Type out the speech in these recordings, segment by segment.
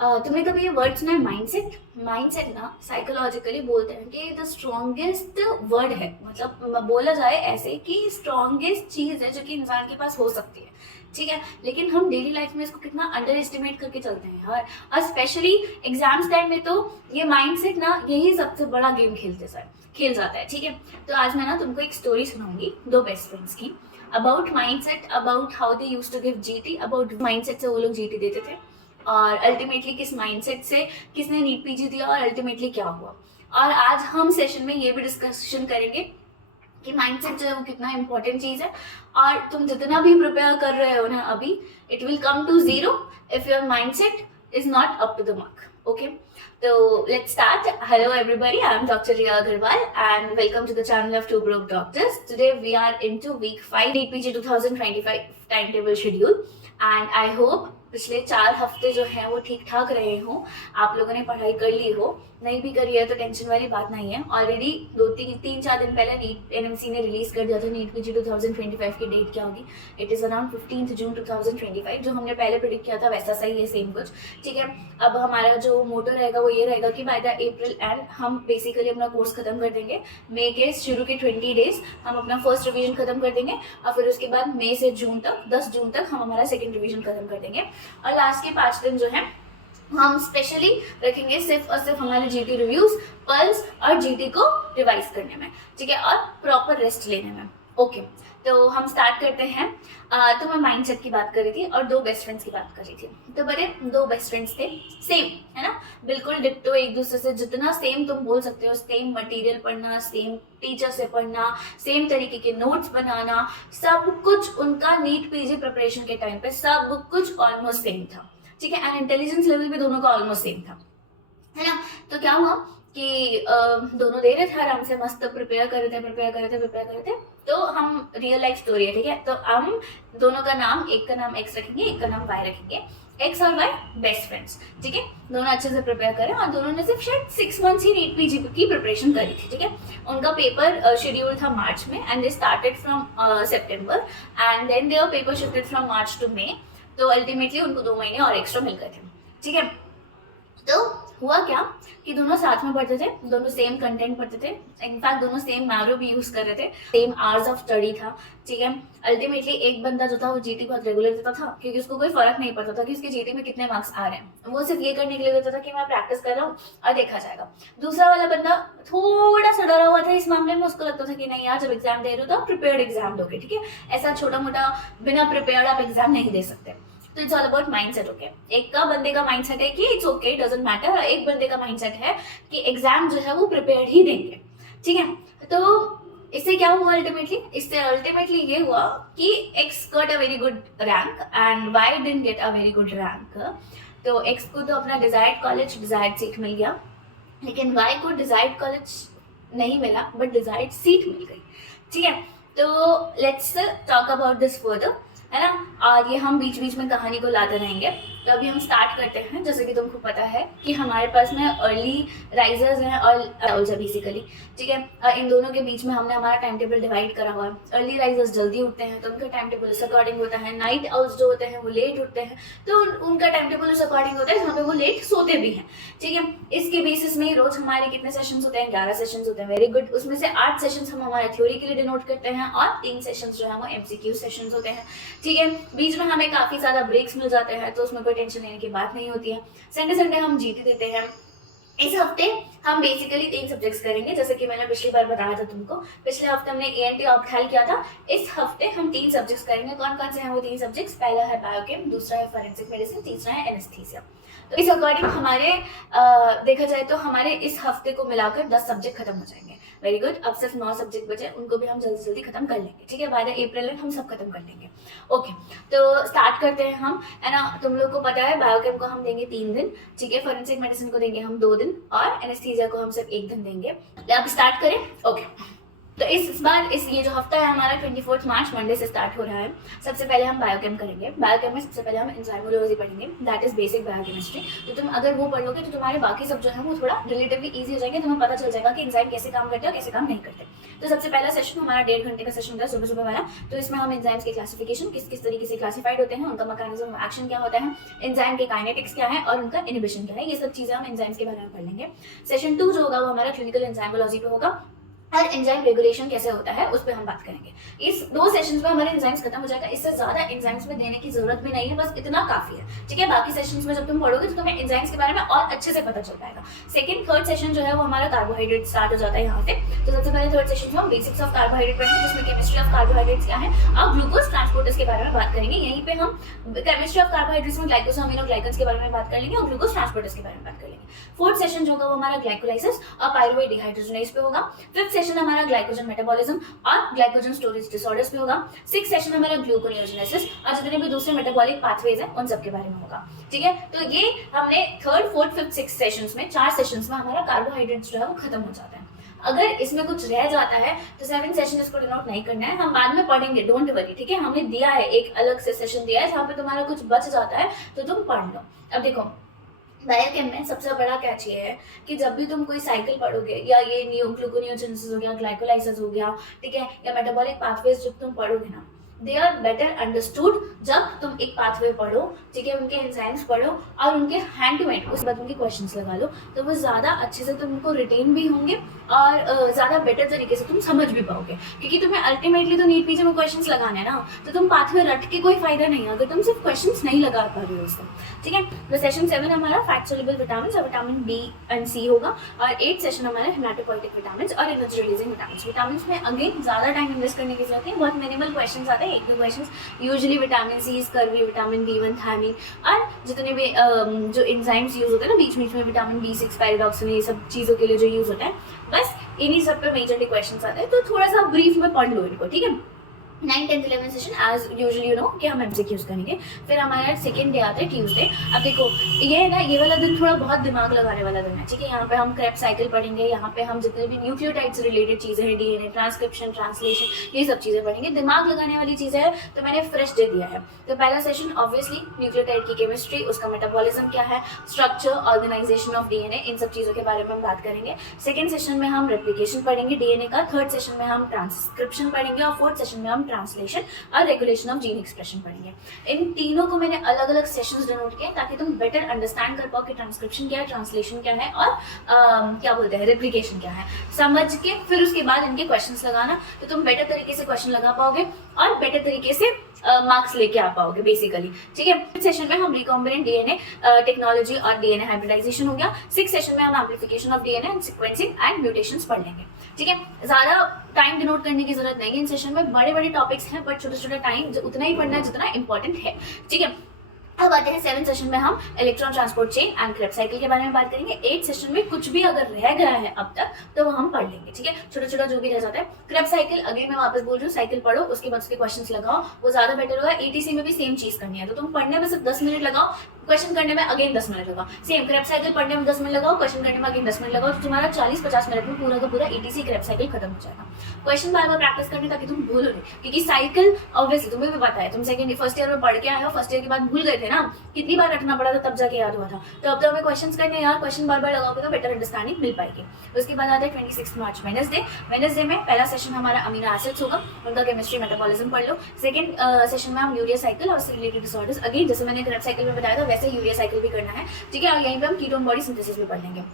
तुमने कभी ये वर्ड सुना है माइंडसेट? माइंडसेट ना साइकोलॉजिकली बोलते हैं कि द स्ट्रॉन्गेस्ट वर्ड है, मतलब बोला जाए ऐसे कि स्ट्रॉन्गेस्ट चीज है जो कि इंसान के पास हो सकती है। ठीक है, लेकिन हम डेली लाइफ में इसको कितना अंडर एस्टिमेट करके चलते हैं यार। और स्पेशली एग्जाम्स टाइम में तो ये माइंडसेट ना यही सबसे बड़ा गेम खेल जाता है। ठीक है, तो आज मैं ना तुमको एक स्टोरी सुनाऊंगी दो बेस्ट फ्रेंड्स की, about mindset, about how they used to give GT, about mindset से वो लोग जीटी देते थे और अल्टीमेटली किस माइंडसेट से किसने नीट पीजी दिया और अल्टीमेटली क्या हुआ। और आज हम सेशन में ये भी डिस्कशन करेंगे कि माइंडसेट जो है वो कितना इंपॉर्टेंट चीज है, और तुम जितना भी प्रिपेयर कर रहे हो ना अभी, it will come to zero if your mindset is not up to the mark. Okay, so let's start. Hello everybody, I am Dr. Riya Agarwal and welcome to the channel of Two Broke Doctors. Today we are into week 5 DPG 2025 timetable schedule and I hope पिछले 4 हफ्ते जो है वो ठीक ठाक रहे हो, आप लोगों ने पढ़ाई कर ली हो। नहीं भी करी है तो टेंशन वाली बात नहीं है। ऑलरेडी 3-4 दिन पहले नीट एनएमसी ने रिलीज कर दिया था नीट पीजी 2025 की डेट क्या होगी। इट इज अराउंड 15 जून 2025। जो हमने पहले प्रिडिक्ट किया था वैसा सही है, सेम कुछ। ठीक है, अब हमारा जो मोटो रहेगा वो ये रहेगा कि बाय द अप्रैल एंड हम बेसिकली अपना कोर्स खत्म कर देंगे। मई के शुरू के 20 डेज हम अपना फर्स्ट रिविजन खत्म कर देंगे और फिर उसके बाद मई से जून तक 10 जून तक हम हमारा सेकेंड रिविजन खत्म कर देंगे। और लास्ट के 5 दिन जो है हम स्पेशली रखेंगे सिर्फ और सिर्फ हमारे जीटी रिव्यूज, पल्स और जीटी को रिवाइज करने में। ठीक है, और प्रॉपर रेस्ट लेने में। ओके, तो हम स्टार्ट करते हैं। तो मैं माइंडसेट की बात कर रही थी और दो बेस्ट फ्रेंड्स की बात कर रही थी। तो बड़े दो बेस्ट फ्रेंड्स थे, सेम है ना, बिल्कुल डिट्टो, एक दूसरे से जितना सेम तुम बोल सकते हो, सेम मटेरियल पढ़ना, सेम टीचर से पढ़ना, सेम तरीके के नोट्स बनाना, सब कुछ उनका नीट पीजी प्रिपरेशन के टाइम पे सब कुछ ऑलमोस्ट सेम था। ठीक है, एंड इंटेलिजेंस लेवल भी दोनों का ऑलमोस्ट सेम था, है ना। तो क्या हुआ कि दोनों दे रहे थे आराम से, मस्त प्रिपेयर कर रहे थे। तो हम रियल लाइफ स्टोरी है, ठीक है, तो हम दोनों का नाम, एक का नाम एक्स रखेंगे, एक का नाम वाई रखेंगे। एक्स और वाई बेस्ट फ्रेंड्स। ठीक है, दोनों अच्छे से प्रिपेयर करें और दोनों ने सिर्फ शायद 6 मंथ्स ही नीट पीजी की प्रिपरेशन करी थी। ठीक है, उनका पेपर शेड्यूल था मार्च में and they started from September and then their paper shifted from March to May. तो अल्टीमेटली उनको 2 महीने और एक्स्ट्रा मिल गए थे। ठीक है, तो हुआ क्या कि दोनों साथ में पढ़ते थे, दोनों सेम कंटेंट पढ़ते थे, इनफैक्ट दोनों सेम मैरो भी यूज कर रहे थे, सेम आवर्स ऑफ स्टडी था। ठीक है, अल्टीमेटली एक बंदा जो था वो जीटी बहुत रेगुलर देता था क्योंकि उसको कोई फर्क नहीं पड़ता था कि उसके जीटी में कितने मार्क्स आ रहे हैं, वो सिर्फ ये करने के लिए देता था कि मैं प्रैक्टिस कर रहा हूँ और देखा जाएगा। दूसरा वाला बंदा थोड़ा सा डरा हुआ था इस मामले में, उसको लगता था कि नहीं यार, जब एग्जाम दे रहे हो तो आप प्रिपेयर्ड एग्जाम दोगे। ठीक है, ऐसा छोटा मोटा बिना प्रिपेयर्ड आप एग्जाम नहीं दे सकते। तो it's all about mindset. Okay, एक का बंदे का माइंडसेट है कि इट्स ओके, डजंट मैटर, और एक बंदे का माइंडसेट है कि एग्जाम जो है वो प्रिपेयर्ड ही देंगे। ठीक है, तो इससे क्या हुआ अल्टीमेटली? इससे अल्टीमेटली ये हुआ कि x got a very good rank and Y didn't get a very good rank. तो एक्स को तो अपना डिजायर्ड कॉलेज, डिजायर्ड सीट मिल गया, लेकिन वाई को डिजायर्ड कॉलेज नहीं मिला बट डिजायर्ड सीट मिल गई। ठीक है, तो let's talk about this further, है ना। और ये हम बीच बीच में कहानी को लाते रहेंगे। तो अभी हम स्टार्ट करते हैं। जैसे कि तुमको पता है कि हमारे पास में अर्ली राइजर्स हैं और बेसिकली, ठीक है, इन दोनों के बीच में हमने हमारा टाइम टेबल डिवाइड करा हुआ है। अर्ली राइजर्स जल्दी उठते हैं तो उनका टाइम टेबल उस अकॉर्डिंग होता है। नाइट आउल्स जो होते हैं वो लेट उठते हैं तो उनका टाइम टेबल उस अकॉर्डिंग होता है, जहाँ पे वो लेट सोते भी हैं। ठीक है, इसके बेसिस में रोज हमारे कितने सेशंस होते हैं? 11 सेशंस होते हैं। वेरी गुड, उसमें से 8 सेशंस हम हमारे थ्योरी के लिए डिनोट करते हैं और 3 सेशंस जो है वो एमसीक्यू सेशंस होते हैं। ठीक है, बीच में हमें काफी ज्यादा ब्रेक्स मिल जाते हैं तो उसमें कोई टेंशन लेने की बात नहीं होती है। संडे हम जीटी देते हैं। इस हफ्ते हम बेसिकली 3 सब्जेक्ट्स करेंगे, जैसे कि मैंने पिछली बार बताया था तुमको। पिछले हफ्ते हमने एएनटी ऑप्थेल किया था, इस हफ्ते हम 3 सब्जेक्ट्स करेंगे। कौन कौन से हैं वो 3 सब्जेक्ट्स? पहला है बायोकेम, दूसरा है फॉरेंसिक मेडिसिन, तीसरा है एनेस्थीसिया। तो इस अकॉर्डिंग हमारे देखा जाए तो हमारे इस हफ्ते को मिलाकर 10 सब्जेक्ट खत्म हो जाएंगे। वेरी गुड, अब सिर्फ 9 सब्जेक्ट बचे, उनको भी हम जल्दी जल्दी खत्म कर लेंगे। ठीक है, बाय द अप्रैल में हम सब खत्म कर लेंगे। ओके, तो स्टार्ट करते हैं हम, है ना। तुम लोग को पता है बायोकेम को हम देंगे 3 दिन, ठीक है, फॉरेंसिक मेडिसिन को देंगे हम 2 दिन और एनेस्थीसिया को हम सिर्फ 1 दिन देंगे। अब स्टार्ट करें। ओके, तो इस बार ये जो हफ्ता है हमारा 24 मार्च मंडे से स्टार्ट हो रहा है। सबसे पहले हम बायोकेम करेंगे। बायोकेम में सबसे पहले हम एंजाइमोलॉजी पढ़ेंगे, दैट इज बेसिक बायोकेमिस्ट्री। तो तुम अगर वो पढ़ लोगे तो तुम्हारे बाकी सब जो है वो थोड़ा रिलेटिवली ईजी हो जाएंगे, तुम्हें पता चल जाएगा कि एंजाइम कैसे काम करते हैं और कैसे काम नहीं करते। तो सबसे पहला सेशन हमारा 1.5 घंटे का सेशन होता है, सुबह सुबह वाला। तो इसमें हम एंजाइम्स की क्लासिफिकेशन, किस किस तरीके से क्लासिफाइड होते हैं, उनका मैकेनिज्म ऑफ एक्शन क्या होता है, एंजाइम के काइनेटिक्स क्या है और उनका इनहिबिशन क्या है, ये सब चीजें हम एंजाइम्स के बारे में पढ़ लेंगे। सेशन 2 जो होगा वो हमारा क्लिनिकल एंजाइमोलॉजी पे होगा और एंजाइम रेगुलेशन कैसे होता है उस पर हम बात करेंगे। इस 2 सेशंस में हमारे एंजाइम्स खत्म हो जाएगा, इससे ज्यादा एंजाइम्स में देने की जरूरत भी नहीं है, बस इतना काफी है, ठीक है। बाकी सेशंस में जब तुम पढ़ोगे तो तुम्हें एंजाइम्स के बारे में और अच्छे से पता चल पाएगा। सेकंड थर्ड सेशन जो है वो हमारा कार्बोहाइड्रेट स्टार्ट हो जाता है यहाँ पे। तो सबसे पहले थर्ड सेशन में हम बेसिक्स ऑफ कार्बोहाइड्रेट पढ़ेंगे, जिसमें केमिस्ट्री ऑफ कार्बोहाइड्रेट्स क्या है और ग्लूकोज ट्रांसपोर्टर्स के बारे में बात करेंगे। यहीं पे हम केमिस्ट्री ऑफ कार्बोहाइड्रेट्स में ग्लाइकोसामिनोग्लाइकन्स के बारे में बात कर लेंगे और ग्लूकोज ट्रांसपोर्टर्स के बारे में बात कर लेंगे। फोर्थ सेशन जो होगा वो हमारा ग्लाइकोलाइसिस और पायरुवेट डिहाइड्रोजनेज पे होगा। फिफ्थ सेशन हमारा ग्लाइकोजन मेटाबॉलिज्म और ग्लाइकोजन स्टोरेज डिसऑर्डर्स पे होगा। सिक्स्थ सेशन हमारा ग्लूकोनियोजेनेसिस और जितने भी दूसरे मेटाबॉलिक पाथवेज हैं उन सब के बारे में होगा, ठीक है। तो ये हमने third fourth fifth sixth sessions में 4 सेशंस में हमारा कार्बोहाइड्रेट्स जो है वो खत्म हो जाता है। अगर इसमें कुछ रह जाता है तो 7 सेशन इसको डिनोट नहीं करना है, हम बाद में पढ़ेंगे, डोंट वरी, ठीक है। हमने दिया है एक अलग से सेशन दिया है जहाँ पे तुम्हारा कुछ बच जाता है तो तुम पढ़ लो। अब देखो बायोकेम में सबसे बड़ा क्या चाहिए है कि जब भी तुम कोई साइकिल पढ़ोगे या ये ग्लूकोनियोजेनेसिस हो गया, ग्लाइकोलाइसिस हो गया, ठीक है, या मेटाबॉलिक पाथवेज जब तुम पढ़ोगे ना, दे आर बेटर अंडरस्टूड जब तुम एक पाथवे पढ़ो, ठीक है, उनके एंजाइम्स पढ़ो और उनके हैंड टू हैंड उसके बाद उनके क्वेश्चंस लगा लो, तो वो ज़्यादा अच्छे से तुमको रिटेन भी होंगे और ज़्यादा बेटर तरीके से तुम समझ भी पाओगे। क्योंकि तुम्हें अल्टीमेटली तो नीट पीछे में क्वेश्चंस लगाने हैं ना, तो तुम पाथवे रट के कोई फायदा नहीं है अगर तुम सिर्फ क्वेश्चंस नहीं लगा पा रहे हो उससे, ठीक है। तो सेशन 7 हमारा फैट सोल्युबल विटामिन और विटामिन बी एंड सी होगा और 8 सेशन हमारा हेमाटोपोइटिक विटामिन और एनर्जी रिलीजिंग विटामिन में अगेन ज़्यादा टाइम इन्वेस्ट करने की जरूरत है, बहुत मिनिमल क्वेश्चन आते हैं, 1-2 question, usually vitamin C, scurvy, vitamin B1, thiamine और जितने भी जो एंजाइम्स यूज होते हैं ना बीच बीच में, विटामिन B6, पैराडॉक्सिन, ये सब चीज़ों के लिए जो यूज होता है, बस इन्हीं सब पे मेजरली क्वेश्चन आते हैं। तो थोड़ा सा ब्रीफ में पढ़ लो इनको, ठीक है। 9, 10, 11 session as usually you know कि हम एमसीक्यूज करेंगे। फिर हमारा सेकंड डे आता है ट्यूसडे। अब देखो ये है ना, ये वाला दिन थोड़ा बहुत दिमाग लगाने वाला दिन है, ठीक है। यहाँ पे हम क्रेब्स साइकिल पढ़ेंगे, यहाँ पे हम जितने भी न्यूक्लियोटाइड से रिलेटेड चीजें हैं, डीएनए, ट्रांसक्रिप्शन, ट्रांसलेशन, ये सब चीजें पढ़ेंगे। दिमाग लगाने वाली चीजें है तो मैंने फ्रेश डे दिया है। तो पहला सेशन ऑब्वियसली न्यूक्लियोटाइड की केमिस्ट्री, उसका मेटाबॉलिज्म क्या है, स्ट्रक्चर, ऑर्गेनाइजेशन ऑफ डीएनए, इन सब चीजों के बारे में हम बात करेंगे। सेकेंड सेशन में हम रेप्लिकेशन पढ़ेंगे डीएनए का, थर्ड सेशन में हम ट्रांसक्रिप्शन पढ़ेंगे और फोर्थ सेशन में हम ट्रांसलेशन और रेगुलेशन ऑफ जीन एक्सप्रेशन पढ़ेंगे। इन तीनों को मैंने अलग अलग सेशंस डिनोट किए ताकि तुम बेटर अंडरस्टैंड कर पाओ कि ट्रांसक्रिप्शन क्या है, ट्रांसलेशन क्या है और क्या बोलते हैं रेप्लिकेशन क्या है, समझ के फिर उसके बाद इनके क्वेश्चंस लगाना, तो तुम बेटर तरीके से क्वेश्चन लगा पाओगे और बेटर तरीके से मार्क्स लेके आ पाओगे बेसिकली, ठीक है। फिफ्थ सेशन में हम रिकॉम्बिनेंट डीएनए टेक्नोलॉजी और डीएनए हाइब्रिडाइजेशन हो गया। सिक्स सेशन में हम amplification of DNA and sequencing and mutations पढ़ लेंगे, ठीक है। ज्यादा टाइम डिनोट करने की जरूरत नहीं है इन सेशन में, बड़े बड़े टॉपिक्स हैं बट छोटे छोटे टाइम उतना ही पढ़ना है जितना इंपॉर्टेंट है, ठीक है। अब आते हैं 7 सेशन में हम electron transport chain and Krebs cycle के बारे में बात करेंगे। 8 सेशन में कुछ भी अगर रह गया है अब तक तो वो हम पढ़ लेंगे, ठीक है। छोटा छोटा जो भी रह जाता है। क्रेब्स साइकिल अगेन मैं वापस बोल रही हूँ, साइकिल पढ़ो, उसके बाद उसके क्वेश्चंस लगाओ, वो ज्यादा बेटर होगा। एटीसी में भी सेम चीज करनी है, तो तुम पढ़ने में सिर्फ 10 मिनट लगाओ, क्वेश्चन करने में अगेन 10 मिनट लगाओ। सेम क्रेब्स साइकिल पढ़ने में 10 मिनट लगाओ, क्वेश्चन करने में अगेन 10 मिनट लगाओ, तो तुम्हारा 40-50 मिनट में पूरा का पूरा एटीसी क्रेब्स साइकिल खत्म हो जाएगा। क्वेश्चन बार बार प्रैक्टिस करने ताकि तुम भूलो नहीं, क्योंकि साइकिल ऑब्वियसली तुम्हें भी पता है, तुम सेकंड फर्स्ट ईयर में पढ़ के आए हो, फर्स्ट ईयर के बाद भूल गए थे ना, कितनी बार रखना पड़ा था तब जाके याद हुआ था। तो अब तो हमें क्वेश्चंस करने यार, क्वेश्चन बार बार लगाओगे तो बेटर अंडरस्टैंडिंग मिल पाएगी। उसके बाद आता है 26 मार्च वेडनेसडे में पहला सेशन हमारा अमीनो एसिड्स होगा, उनका केमिस्ट्री मेटाबॉलिज्म पढ़ लो। सेकंड सेशन में हम यूरिया साइकिल और उससे रिलेटेड डिसऑर्डर्स, अगेन जैसे मैंने क्रेब्स साइकिल में बताया था वैसे यूरिया साइकिल भी करना है, ठीक है। और यहीं पे हम कीटोन बॉडी सिंथेसिस भी पढ़ लेंगे।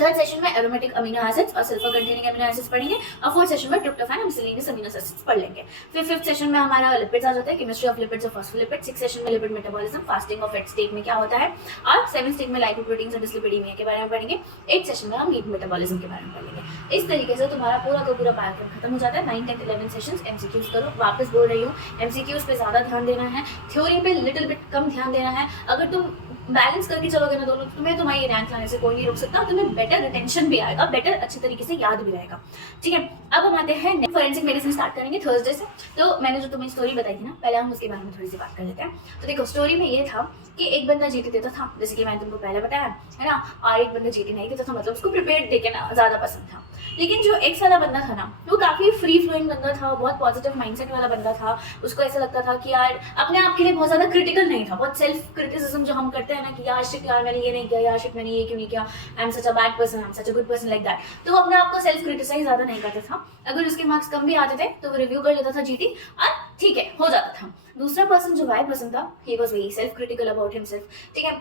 थर्ड सेशन में एरोमेटिक अमीनो एसिड्स और सल्फर कंटेनिंग अमीनो एसिड्स पढ़ेंगे और फोर्थ सेशन में ट्रिप्टोफैन और मिसलेनियस अमीनो एसिड्स पढ़ लेंगे। फिर फिफ्थ सेशन में हमारा लिपिड्स आ जाता है, केमिस्ट्री ऑफ लिपिड्स और फॉस्फोलिपिड्स। सिक्स्थ सेशन में lipid metabolism, fasting of fed state में क्या होता है, और सेवंथ स्टेट में लाइपोप्रोटीन्स और डिस्लिपिडीमिया के बारे में पढ़ेंगे। एट सेशन में हम मीट मेटाबॉलिज्म के बारे में पढ़ेंगे। इस तरीके से तुम्हारा पूरा का पूरा बायोकेम खत्म हो जाता है। 9, 10, 11 सेशंस एमसीक्यूज करो। वापस बोल रही हूँ, एमसीक्यूज पे ज्यादा ध्यान देना है, थ्योरी पे लिटिल बिट कम ध्यान देना है। अगर तुम बैलेंस करके चलोगे ना दोनों, तुम्हें तुम्हारी रैंक लाने से कोई नहीं रोक सकता, तुम्हें बेटर रिटेंशन भी आएगा, बेटर अच्छे तरीके से याद भी रहेगा, ठीक है। अब हम आते हैं फॉरेंसिक मेडिसिन स्टार्ट करेंगे थर्सडे से। तो मैंने जो तुम्हें स्टोरी बताई थी ना, पहले हम उसके बारे में थोड़ी सी बात कर लेते हैं। तो देखो स्टोरी में ये था कि एक बंदा जीटी देता था, जैसे कि मैंने तुमको पहले बताया है ना, और एक बंदा जीटी नहीं देता था, मतलब उसको प्रिपेयर्ड देके ना ज़्यादा पसंद था। लेकिन जो एक्स वाला बंदा था ना, वो काफ़ी फ्री फ्लोइंग बंदा था, बहुत पॉजिटिव माइंडसेट वाला बंदा था। उसको ऐसा लगता था कि यार अपने आप के लिए बहुत ज़्यादा क्रिटिकल नहीं था, बहुत सेल्फ क्रिटिसिज्म जो हम करते हैं ना कि यार शिट यार मैंने ये नहीं किया, यार शिट मैंने ये क्यों नहीं किया, I am such a bad person, I am such a good person, like that. तो वो अपने आप को सेल्फ क्रिटिसाइज ज़्यादा नहीं करता था। अगर उसके मार्क्स कम भी आते थे तो वो रिव्यू कर लेता था जीटी और ठीक है हो जाता था। दूसरा पर्सन जो वाई पर्सन था, he was very self critical about himself. ठीक है,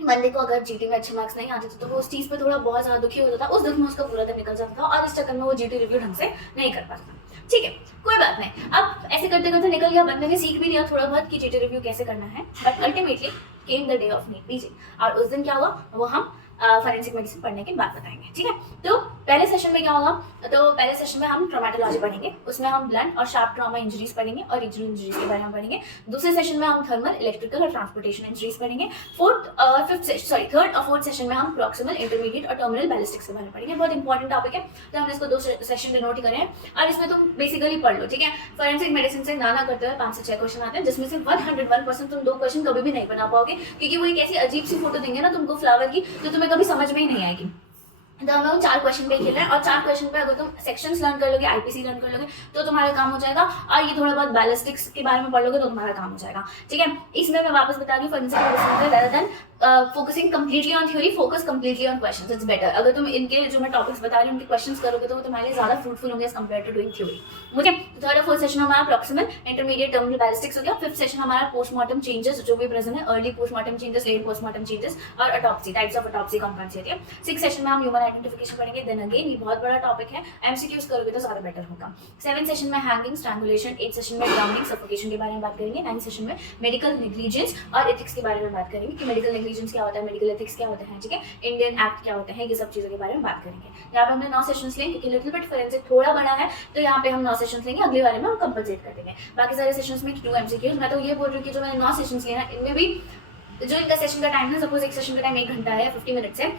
बंदे को अगर जीटी में अच्छे मार्क्स नहीं आते थे तो वो उस चीज़ पे थोड़ा बहुत ज़्यादा दुखी होता था, उस दुख में उसका पूरा दिन निकल जाता था और इस चक्कर में वो जीटी रिव्यू ढंग से नहीं कर पाता था। ठीक है, कोई बात नहीं, अब ऐसे करते करते निकल गया, बंदे ने सीख भी लिया थोड़ा बहुत कि जीटी रिव्यू कैसे करना है। But ultimately came the day of NEET PG, और उस दिन क्या हुआ वो हम फॉरेंसिक मेडिसिन पढ़ने के बाद बताएंगे। ठीक है, तो पहले सेशन में क्या होगा, तो पहले सेशन में हम ट्रोमेटोलॉजी पढ़ेंगे, उसमें हम ब्लंट और शार्प ट्रॉमा इंजरीज पढ़ेंगे और रीजनल इंजरीज के बारे में पढ़ेंगे। दूसरे सेशन में हम थर्मल, इलेक्ट्रिकल और ट्रांसपोर्टेशन इंजरीज पढ़ेंगे। थर्ड और फोर्थ सेशन में हम प्रॉक्सिमल, इंटरमीडिएट और टर्मिनल बैलिस्टिक्स के बारे में पढ़ेंगे। बहुत इंपॉर्टेंट टॉपिक है, तो हमने इसको 2 सेशन डिनोट करे हैं और इसमें तुम बेसिकली पढ़ लो। ठीक है, फॉरेंसिक मेडिसिन से ना करते हुए 5 से 6 क्वेश्चन आते हैं, जिसमें से 101% तुम 2 क्वेश्चन कभी भी नहीं बना पाओगे, क्योंकि वो एक ऐसी अजीब सी फोटो देंगे ना तुमको फ्लावर की, जो तुम्हें कभी समझ में ही नहीं आएगी। तो हमें उन 4 क्वेश्चन पे खेल रहे हैं और 4 क्वेश्चन पे अगर तुम सेक्शंस लर्न कर लोगे, आईपीसी लर्न कर लोगे तो तुम्हारा काम हो जाएगा, और ये थोड़ा बहुत बैलिस्टिक्स के बारे में पढ़ लोगे तो तुम्हारा काम हो जाएगा। ठीक है, इसमें मैं वापस बता दूं forensic medicine rather than focusing completely on theory, focus completely on questions, it's better. अगर तुम इनके जो मैं टॉपिक्स बता रही हूं उनके क्वेश्चंस करोगे तो वो तुम्हारे लिए ज्यादा फ्रूटफुल होंगे as compared to doing theory. मुझे थर्ड और फोर्थ सेशन हमारा प्रॉक्सिमल, इंटरमीडिएट, टर्मिनल बैलिस्टिक्स हो गया। फिफ्थ सेशन हमारा पोस्टमार्टम चेंजेस जो भी प्रेजेंट है, early postmortem changes, late postmortem changes और autopsy, types of autopsy compounds होती है। सिक्स्थ सेशन में हम ह्यूमन आइडेंटिफिकेशन पढ़ेंगे। देन अगेन ये बहुत बड़ा टॉपिक है, एमसीक्यूज करोगे तो ज्यादा बेटर होगा। 7th सेशन में हैंगिंग, स्ट्रैंगुलेशन। 8th सेशन में ड्राउनिंग, सफोकेशन के बारे में बात करेंगे। 9th सेशन में मेडिकल नेग्लिजेंस और एथिक्स के बारे में बात करेंगे कि मेडिकल नेग्लिजेंस क्या होता है, मेडिकल एथिक्स क्या होते हैं। ठीक है, इंडियन एक्ट क्या होते हैं, ये सब चीजों के बारे में बात करेंगे। यहाँ पे हमने 9 सेशंस लेंगे क्योंकि लिटिल बिट फॉरेंसिक थोड़ा बड़ा है, तो यहाँ पे हम 9 सेशंस लेंगे, अगले वाले में हम कंपनसेट कर देंगे। बाकी सारे सेशंस में 2 एमसीक्यूज। मैं तो ये बोल रही हूँ कि जो मैंने 9 सेशंस लिए ना, इनमें भी जो इनका सेशन का टाइम है, सपोज एक सेशन का टाइम 1 घंटा है, 50 मिनट्स है,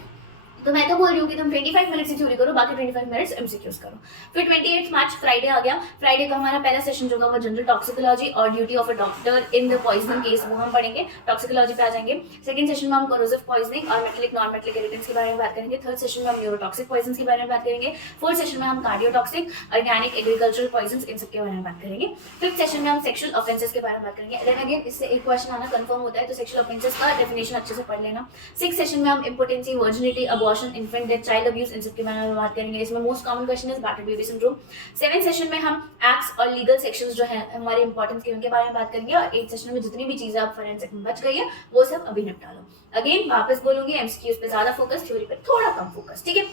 तो मैं तो बोल रही हूँ कि तुम 25 मिनट्स की थ्योरी करो, बाकी 25 मिनट्स एमसीक्यूज करो। फिर 28 मार्च फ्राइडे आ गया। फ्राइडे का हमारा पहला सेशन जो होगा वो जनरल टॉक्सिकोलॉजी और duty of a doctor in the poisoning case, वो हम पढ़ेंगे, टॉक्सिकोलॉजी पे आ जाएंगे। सेकंड सेशन में हम कोरोसिव पॉइजनिंग और मेटलिक नॉन मेटलिक इरिटेंट्स के बारे में बात करेंगे। थर्ड सेशन में हम न्यूरोटॉक्सिक पॉइजन्स के बारे में बात करेंगे। फोर्थ सेशन में हम कार्डियोटॉक्सिक, ऑर्गेनिक, एग्रीकल्चरल पॉइजन्स, इन सब के बारे में बात करेंगे। फिफ्थ सेशन में हम सेक्सुअल ऑफेंसेस के बारे में बात करेंगे। देन अगेन इससे एक क्वेश्चन आना कंफर्म होता है, तो सेक्सुअल ऑफेंसेस का डेफिनेशन अच्छे से पढ़ लेना। सिक्स्थ सेशन में हम impotency, virginity, abortion, infant death, child abuse, इन सब के बारे में बात करेंगे। इसमें मोस्ट कॉमन क्वेश्चन है battered baby syndrome. 7th session में हम एक्ट्स और लीगल सेक्शंस जो है हमारे इंपॉर्टेंस के उनके बारे में बात करेंगे। और 8th सेशन में जितनी भी चीजें आप फॉरेंसिक में बच गई है वो सब अभी निपटा लो। अगेन वापस बोलूंगी, एमसीक्यूज पे ज्यादा फोकस, थ्योरी पे थोड़ा कम फोकस। ठीक है,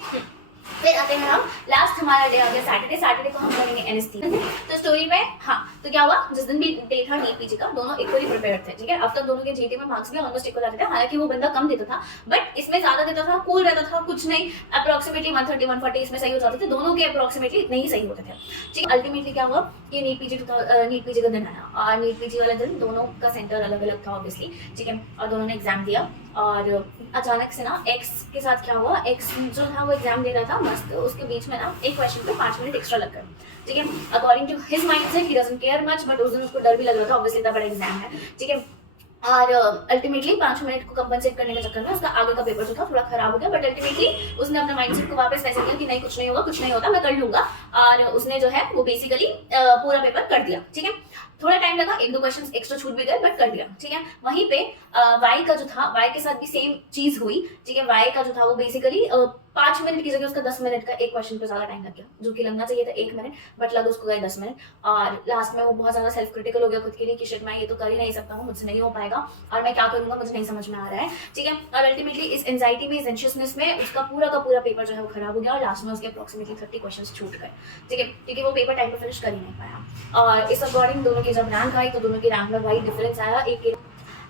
फिर आते हैं हम लास्ट हमारा डे आ गया सैटरडे। सैटरडे को हम करेंगे एनेस्थीसिया। तो स्टोरी में हाँ, तो क्या हुआ, जिस दिन भी डे था नीट पीजी का, दोनों इक्वली प्रिपेयर्ड थे। ठीक है, अब तक दोनों के जीटी में मार्क्स भी ऑलमोस्ट इक्वल आते थे, हालांकि वो बंदा कम देता था बट इसमें ज्यादा देता था, कूल रहता था, कुछ नहीं, अप्रोक्सीमेटली 130 140 इसमें सही हो जाते थे, दोनों के अप्रोक्सीमेटली इतने ही सही होते थे। ठीक है, अल्टीमेटली क्या हुआ कि नीट पीजी का दिन आया और नीट पीजी वाले दिन दोनों का सेंटर अलग अलग था ऑब्वियसली। ठीक है, और दोनों ने एग्जाम दिया और अचानक से ना एक्स के साथ क्या हुआ, एक्स जो था वो एग्जाम दे रहा था मस्त, उसके बीच में ना एक क्वेश्चन पे 5 मिनट एक्स्ट्रा लग गए। ठीक है, according to his mindset he doesn't care much, but उस दिन उसको डर भी लग रहा था, ऑब्वियसली इतना बड़ा एग्जाम है। ठीक है, और अल्टीमेटली 5 मिनट को कंपनसेट करने के चक्कर में उसका आगे का पेपर जो था थोड़ा खराब हो गया, बट अल्टीमेटली उसने अपने माइंडसेट को वापस वैसे किया कि नहीं कुछ नहीं होगा, कुछ नहीं होता, मैं कर लूंगा, और उसने जो है वो बेसिकली पूरा पेपर कर दिया। ठीक है, थोड़ा टाइम लगा, 1-2 क्वेश्चन एक्स्ट्रा छूट भी गए बट कर दिया। ठीक है, वहीं पे वाई का जो था, वाई के साथ भी सेम चीज हुई। ठीक है, वाई का जो था वो बेसिकली 5 मिनट की जगह उसका 10 मिनट का एक क्वेश्चन पे ज्यादा टाइम लग गया, जो कि लगना चाहिए था 1 मिनट, बट लगा उसको गए 10 मिनट। और लास्ट में वो बहुत ज्यादा सेल्फ क्रिटिकल हो गया खुद के लिए कि शिट मैं ये तो कर ही नहीं सकता हूँ, मुझसे नहीं हो पाएगा और मैं क्या करूंगा, मुझे नहीं समझ में आ रहा है। ठीक है, और अल्टीमेटली इस एंजाइटी में, इस एंशियसनेस में उसका पूरा का पूरा पेपर जो है वो खराब हो गया और लास्ट में उसके अप्रोक्सीमेटली 30 क्वेश्चन छूट गए। ठीक है, क्योंकि वो पेपर टाइम पे फिनिश कर ही नहीं पाया। और इस अकॉर्डिंग दोनों की जब रैंक आई तो दोनों की रैंक में भाई डिफरेंस आया। एक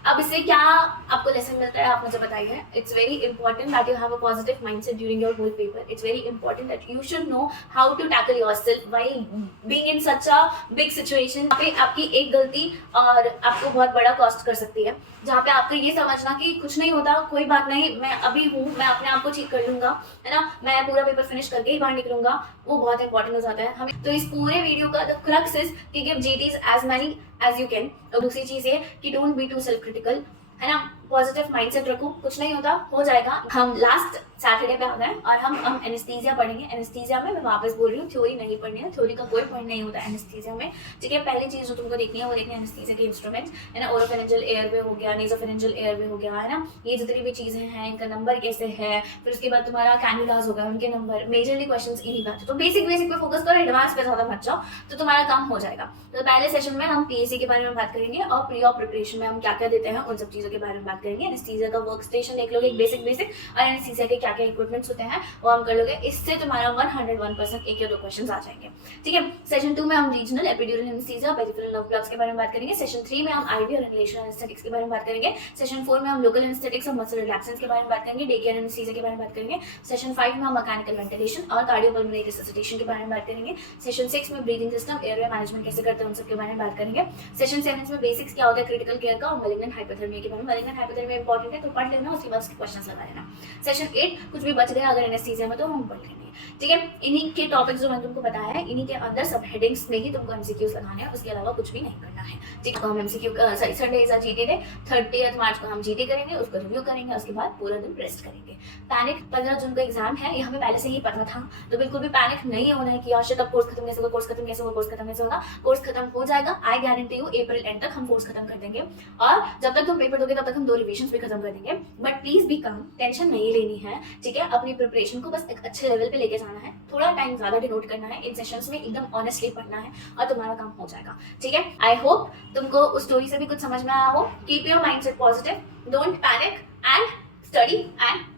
अब इससे क्या आपको लेसन मिलता है, आप मुझे बताइए. It's very important that you have a positive mindset during your whole paper. It's very important that you should know how to tackle yourself while being in such a big situation पे आपकी एक गलती और आपको बहुत बड़ा cost कर सकती है. जहाँ पे आपको ये समझना कि कुछ नहीं होता, कोई बात नहीं, मैं अभी हूँ, मैं अपने आप को ठीक कर लूंगा, है ना, मैं पूरा पेपर फिनिश करके ही बाहर निकलूंगा, वो बहुत इंपॉर्टेंट हो जाता है हमें. तो इस पूरे वीडियो का द क्रक्स इज कि give GTs as many as you can. और दूसरी चीज ये कि don't be too self critical, है ना, पॉजिटिव माइंडसेट रखो, कुछ नहीं होता, हो जाएगा. हम लास्ट सैटरडे पे आ गए और हम एनेस्थीसिया पढ़ेंगे. एनेस्थीसिया में मैं वापस बोल रही हूँ, थ्योरी नहीं पढ़नी है, थ्योरी का कोई पॉइंट नहीं होता एनेस्थीसिया में. ठीक है, पहली चीज जो तुमको देखनी है वो देखनी है एनेस्थीसिया के इंस्ट्रूमेंट्स, है ना. ओरोफेरेंजियल एयरवे हो गया, नेसोफेरेंजियल एयरवे हो गया, है ना, ये जितनी भी चीजें हैं इनका नंबर कैसे है. फिर उसके बाद तुम्हारा कैन्युलास हो गया, उनके नंबर. मेजरली क्वेश्चंस इन्हीं पे. तो बेसिक पे फोकस करो, एडवांस पे ज्यादा मत जाओ, तो तुम्हारा काम हो जाएगा. तो पहले सेशन में हम पीएससी के बारे में बात करेंगे और प्री ऑफ प्रिपरेशन में हम क्या क्या देते हैं उन सब चीजों के बारे में बात करेंगे. एनेस्थीसिया का वर्क स्टेशन देख लोगे, बेसिक और एनेस्थीसिया के क्या क्या इक्विपमेंट्स होते हैं वो हम कर लोगे. इससे तुम्हारा 101% एक या दो क्वेश्चंस आ जाएंगे. ठीक है, सेशन 2 में हम regional epidural anaesthesia, peripheral nerve blocks के बारे में बात करेंगे. सेशन 3 में हम आईवी और रिलेशन एनेस्थेटिक्स के बारे में बात करेंगे. सेशन 4 में हम लोकल एनेस्थेटिक्स और मसल रिलैक्सेंस के बारे में बात करेंगे. डे केयर एनेस्थीसिया के बारे में बात करेंगे. सेशन 5 में हम मैकेनिकल वेंटिलेशन और कार्डियोपल्मोनरी रिससिटेशन के बारे में बात करेंगे. सेशन 6 में ब्रीदिंग सिस्टम, एयरवे मैनेजमेंट कैसे करते हैं उन सब के बारे में बात करेंगे. सेशन 7 में बेसिक्स क्या होता है क्रिटिकल केयर का और मैलिग्नेंट हाइपोथर्मिया के बारे में. मैलिग्नेंट हाइपोथर्मिया इंपॉर्टेंट है तो पढ़ लेना, उसके बाद उसके क्वेश्चंस लगा लेना. सेशन 8 कुछ भी बच गया अगर एनेस्थीसिया में तो हम पढ़ लेंगे. ठीक है, इन्हीं के टॉपिक्स जो मैंने तुमको बताया है इन्हीं के अंदर सब हेडिंग्स में ही तुमको एमसीक्यूज लगाने हैं, उसके अलावा कुछ भी नहीं करना है. ठीक है, हम MCQ sorry Sunday is a GT day. 30 मार्च को हम जीटी करेंगे, उसको रिव्यू करेंगे, उसके बाद पूरा दिन रेस्ट करेंगे. पैनिक 15 जून को एग्जाम है, ये हमें पहले से ही पता था, तो बिल्कुल भी पैनिक नहीं होना है कि यार शिट अब कोर्स खत्म कैसे होगा, कोर्स खत्म कैसे होगा, कोर्स खत्म कैसे होगा. कोर्स खत्म हो जाएगा, I guarantee you. April and तक हम कोर्स खत्म कर देंगे और जब तक तुम पेपर दोगे तब तक हम 2 रिविजन भी खत्म कर देंगे. बट प्लीज बी काम, टेंशन नहीं लेनी है. ठीक है, अपनी प्रिपरेशन को बस एक अच्छे लेवल पे लेके जाना है, थोड़ा टाइम ज्यादा डिनोट करना है, इन सेशंस में एकदम ऑनेस्टली पढ़ना है और तुम्हारा काम हो जाएगा. ठीक है, आई होप तुमको उस स्टोरी से भी कुछ समझ में आया हो. Keep your mindset positive, don't panic and study and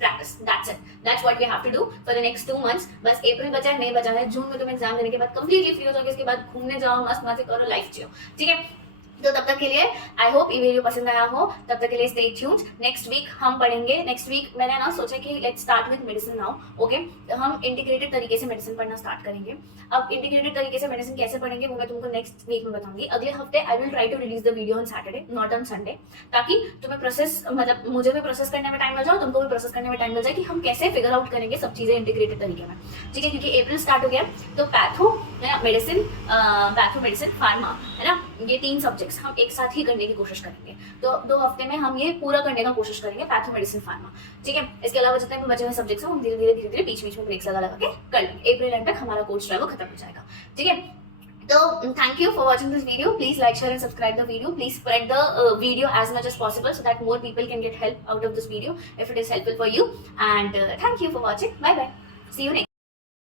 practice. That's it. That's what we have to do for the next 2 months. बस अप्रैल बचा है, मई बचा है, जून में तुम एग्जाम देने के बाद कंप्लीटली फ्री हो जाओगे. इसके बाद घूमने जाओ, मस्त मजे करो, लाइफ जियो. ठीक है, तो तब तक के लिए आई होप ये वीडियो पसंद आया हो. तब तक के लिए स्टे ट्यून्ड. नेक्स्ट वीक हम पढ़ेंगे. नेक्स्ट वीक मैंने ना सोचा कि let's start with medicine now. Okay, हम इंटीग्रेटेड तरीके से मेडिसिन पढ़ना स्टार्ट करेंगे. अब इंटीग्रेटेड तरीके से मेडिसिन कैसे पढ़ेंगे वो मैं तुमको नेक्स्ट वीक में बताऊंगी. अगले हफ्ते I will try to release the video on Saturday, not on Sunday, ताकि तुम्हें प्रोसेस मतलब मुझे भी प्रोसेस करने में टाइम मिल जाए, तुमको भी प्रोसेस करने में टाइम मिल जाए कि हम कैसे फिगर आउट करेंगे सब चीजें इंटीग्रेटेड तरीके में. ठीक है, क्योंकि अप्रैल स्टार्ट हो गया तो पैथो है ना, मेडिसिन, पैथो मेडिसिन, फार्मा, है ना, ये 3 सब्जेक्ट्स हम एक साथ ही करने की कोशिश करेंगे. तो 2 हफ्ते में हम ये पूरा करने का कोशिश करेंगे, पैथो मेडिसिन फार्मा. ठीक है, इसके अलावा जितने भी बचे हुए सब्जेक्ट्स हैं हम धीरे धीरे बीच में ब्रेक्स लगा के कर लेंगे. अप्रैल एंड तक हमारा कोर्स जो है वो खत्म हो जाएगा. ठीक है, तो thank you for watching this video. Please like, share and subscribe the video. Please spread the video as much as possible so that more people can get help out of this video if it is helpful for you. And thank you for watching. Bye bye. See you next.